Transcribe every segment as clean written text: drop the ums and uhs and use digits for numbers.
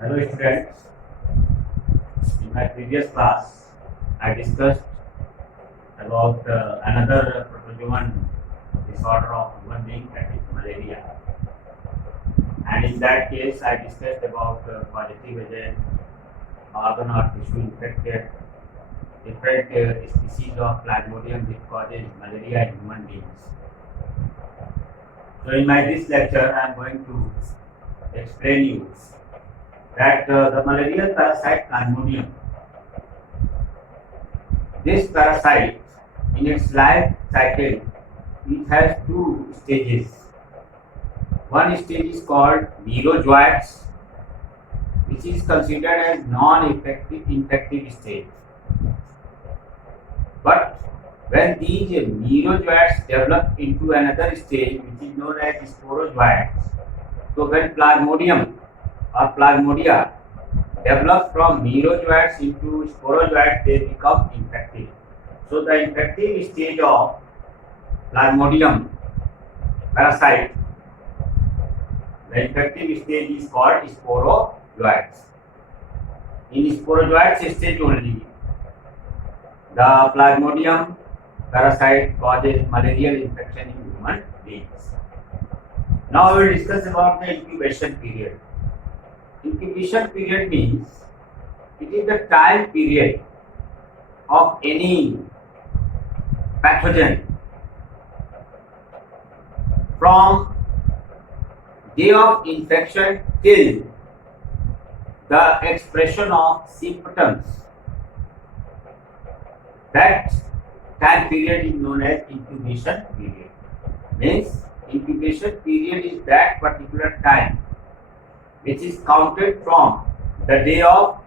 Hello students, in my previous class I discussed about another protozoan disorder of human being, that is malaria, and in that case I discussed about positive agent, organ or tissue infected, different species of plasmodium which causes malaria in human beings. So in my this lecture I am going to explain you that the malarial parasite Plasmodium, this parasite in its life cycle, it has two stages. One stage is called merozoites, which is considered as non-infective stage. But when these merozoites develop into another stage, which is known as sporozoites, so when Plasmodium or Plasmodia develop from merozoites into sporozoites, they become infective. So the infective stage of Plasmodium parasite, the infective stage is called sporozoites. In sporozoites stage only, the Plasmodium parasite causes malarial infection in human beings. Now we will discuss about the incubation period. Incubation period means it is the time period of any pathogen from day of infection till the expression of symptoms. That time period is known as incubation period. Means incubation period is that particular time which is counted from the day of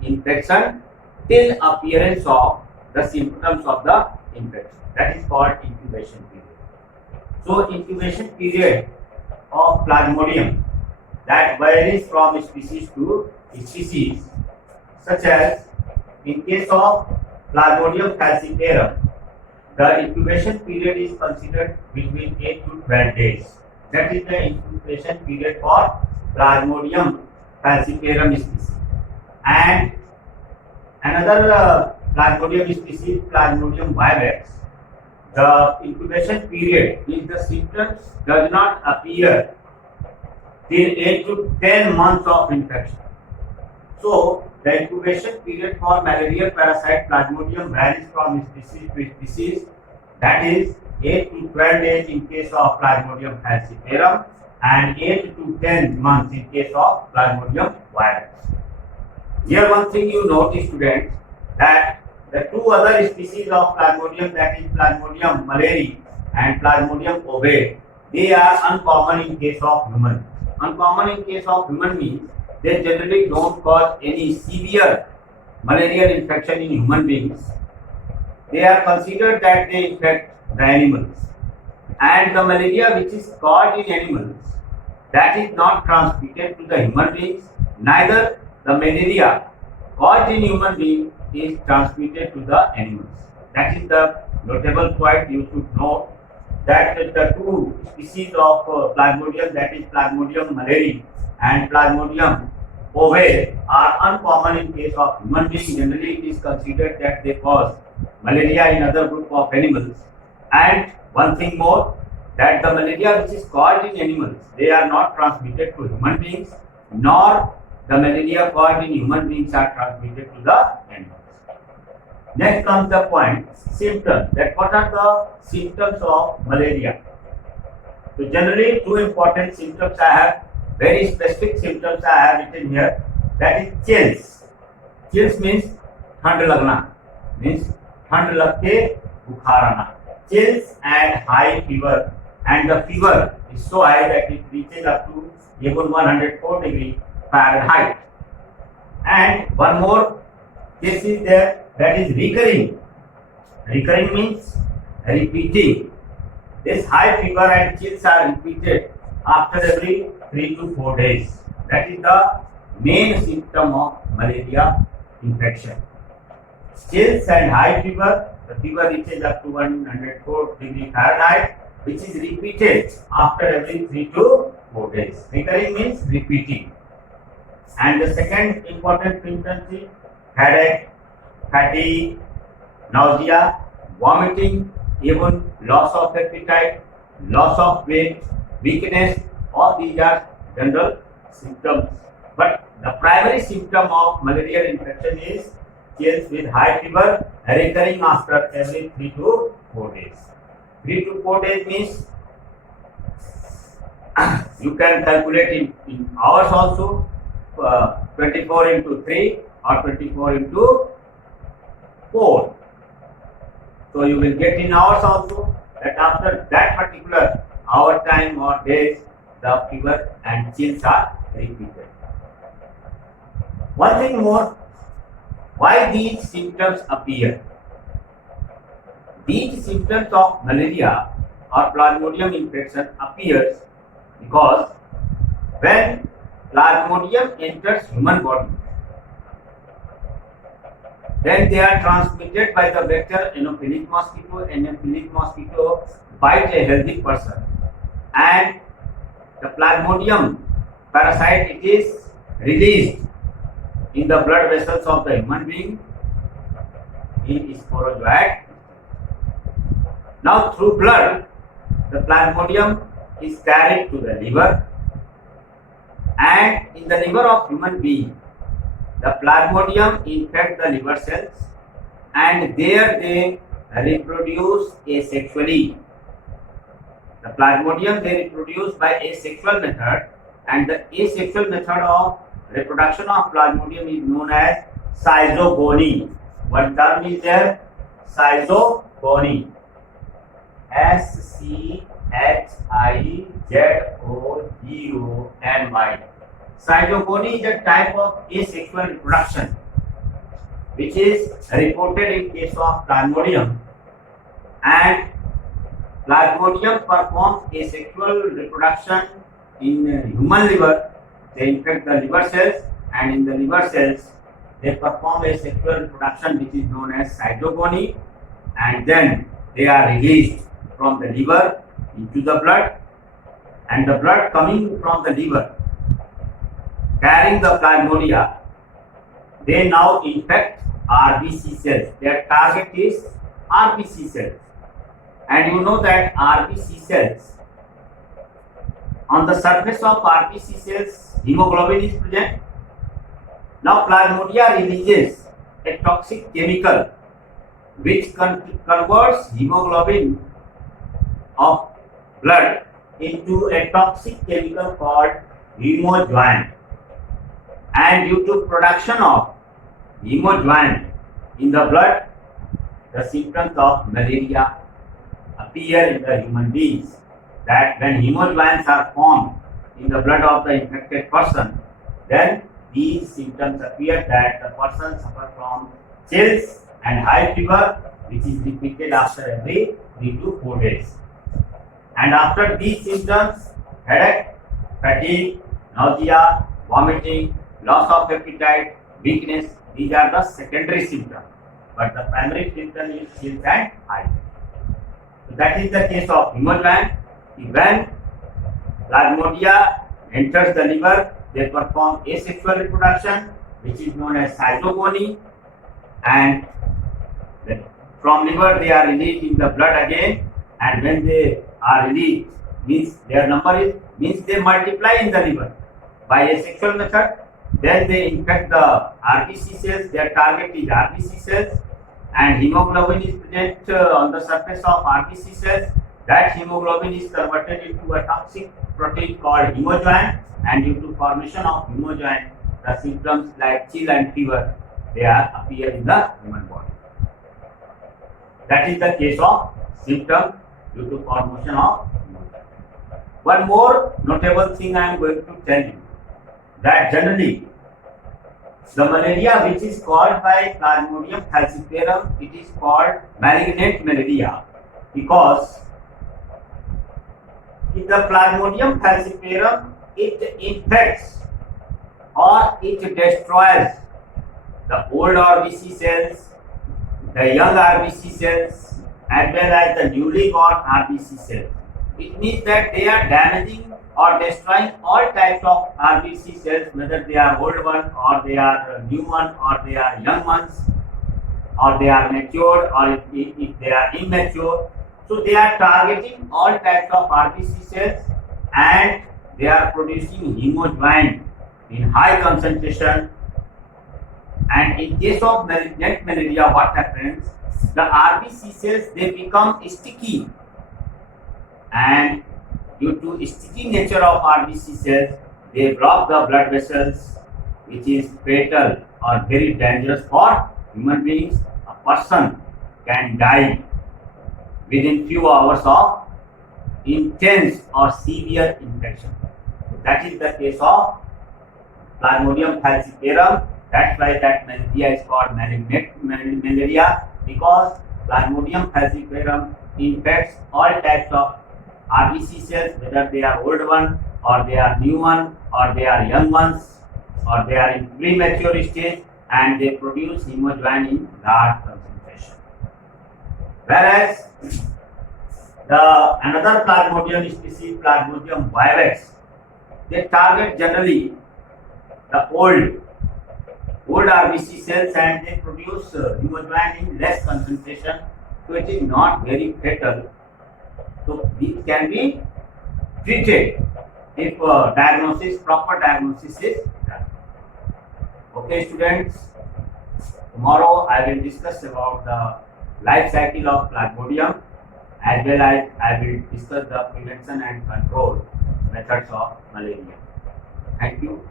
infection till appearance of the symptoms of the infection. That is called incubation period. So incubation period of Plasmodium, that varies from species to species, such as in case of Plasmodium falciparum, the incubation period is considered between 8 to 12 days. That is the incubation period for Plasmodium falciparum species. And another Plasmodium species, Plasmodium vivax, the incubation period is the symptoms does not appear till 8 to 10 months of infection. So the incubation period for malarial parasite Plasmodium varies from species to species, that is 8 to 12 days in case of Plasmodium falciparum and 8 to 10 months in case of Plasmodium vivax. Here one thing you notice, students, that the two other species of Plasmodium, that is Plasmodium malariae and Plasmodium ovae, they are uncommon in case of human. Uncommon in case of human means they generally don't cause any severe malarial infection in human beings. They are considered that they infect the animals. And the malaria which is caused in animals, that is not transmitted to the human beings, neither the malaria caused in human beings is transmitted to the animals. That is the notable point you should know, that the two species of Plasmodium, that is Plasmodium malariae and Plasmodium ovae, are uncommon in case of human beings. Generally it is considered that they cause malaria in other group of animals. And one thing more, that the malaria which is caused in animals, they are not transmitted to human beings, nor the malaria caused in human beings are transmitted to the animals. Next comes the point, symptoms. That what are the symptoms of malaria? So generally two important symptoms I have, very specific symptoms I have written here. That is chills. Chills means ठंड लगना, means ठंड लग के बुखार आना. Chills and high fever, and the fever is so high that it reaches up to even 104 degree Fahrenheit. And one more case is there, that is recurring. Recurring means repeating. This high fever and chills are repeated after every 3 to 4 days. That is the main symptom of malaria infection. Chills and high fever, the fever reaches up to 104 degree Fahrenheit, which is repeated after every 3 to 4 days. Recurring means repeating. And the second important symptoms is headache, fatigue, nausea, vomiting, even loss of appetite, loss of weight, weakness. All these are general symptoms. But the primary symptom of malarial infection is chills with high fever recurring after every 3 to 4 days. 3 to 4 days means you can calculate in hours also, 24 into 3 or 24 into 4. So you will get in hours also that after that particular hour time or days, the fever and chills are repeated. One thing more, why these symptoms appear? These symptoms of malaria or Plasmodium infection appears because when Plasmodium enters human body, then they are transmitted by the vector Anopheles mosquito. Anopheles mosquito bite a healthy person, and the Plasmodium parasite, it is released in the blood vessels of the human being in sporozoite. Now through blood, the Plasmodium is carried to the liver, and in the liver of human being, the Plasmodium infect the liver cells, and there they reproduce asexually. The Plasmodium they reproduce by asexual method, and the asexual method of reproduction of Plasmodium is known as schizogony. What term is there? Schizogony. Schizogony. Schizogony is a type of asexual reproduction which is reported in case of Plasmodium, and Plasmodium performs asexual reproduction in human liver. They infect the liver cells, and in the liver cells they perform asexual reproduction which is known as schizogony, and then they are released from the liver into the blood, and the blood coming from the liver carrying the Plasmodia, they now infect RBC cells. Their target is RBC cells, and you know that RBC cells, on the surface of RBC cells, hemoglobin is present. Now Plasmodia releases a toxic chemical which converts hemoglobin of blood into a toxic chemical called hemojuan, and due to production of hemojuan in the blood, the symptoms of malaria appear in the human beings. That when hemojuans are formed in the blood of the infected person, then these symptoms appear, that the person suffers from chills and high fever which is repeated after every 3 to 4 days. And after these symptoms, headache, fatigue, nausea, vomiting, loss of appetite, weakness, these are the secondary symptoms. But the primary symptom is chills and high fever. So that is the case of hemojuan. When Plasmodia enters the liver, they perform asexual reproduction which is known as schizogony, and from liver they are released in the blood again, and when they are released, means their number means they multiply in the liver by asexual method. Then they infect the RBC cells. Their target is RBC cells, and hemoglobin is present on the surface of RBC cells. That hemoglobin is converted into a toxic protein called hemojuan, and due to formation of hemojuan, the symptoms like chill and fever, they appear in the human body. That is the case of symptom due to formation of hemojuan. One more notable thing I am going to tell you, that generally the malaria which is caused by Plasmodium falciparum, it is called malignant malaria, because in the Plasmodium falciparum, it infects or it destroys the old RBC cells, the young RBC cells, as well as the newly born RBC cells. It means that they are damaging or destroying all types of RBC cells, whether they are old one or they are new one or they are young ones or they are matured or if they are immature. So they are targeting all types of RBC cells and they are producing hemoglobin in high concentration. And in case of malignant malaria, what happens? The RBC cells, they become sticky, and due to sticky nature of RBC cells, they block the blood vessels, which is fatal or very dangerous for human beings. A person can die within few hours of intense or severe infection. So that is the case of Plasmodium falciparum. That's why that malaria is called malignant malaria, because Plasmodium falciparum infects all types of RBC cells, whether they are old one or they are new one or they are young ones or they are in premature stage, and they produce hemoglobin in large concentration. Whereas another Plasmodium species, Plasmodium vivax, they target generally the old RBC cells and they produce hemoglobin in less concentration, so it is not very fatal. So these can be treated if proper diagnosis is done. Okay, students, tomorrow I will discuss about the life cycle of Plasmodium, as well as I will discuss the prevention and control methods of malaria. Thank you.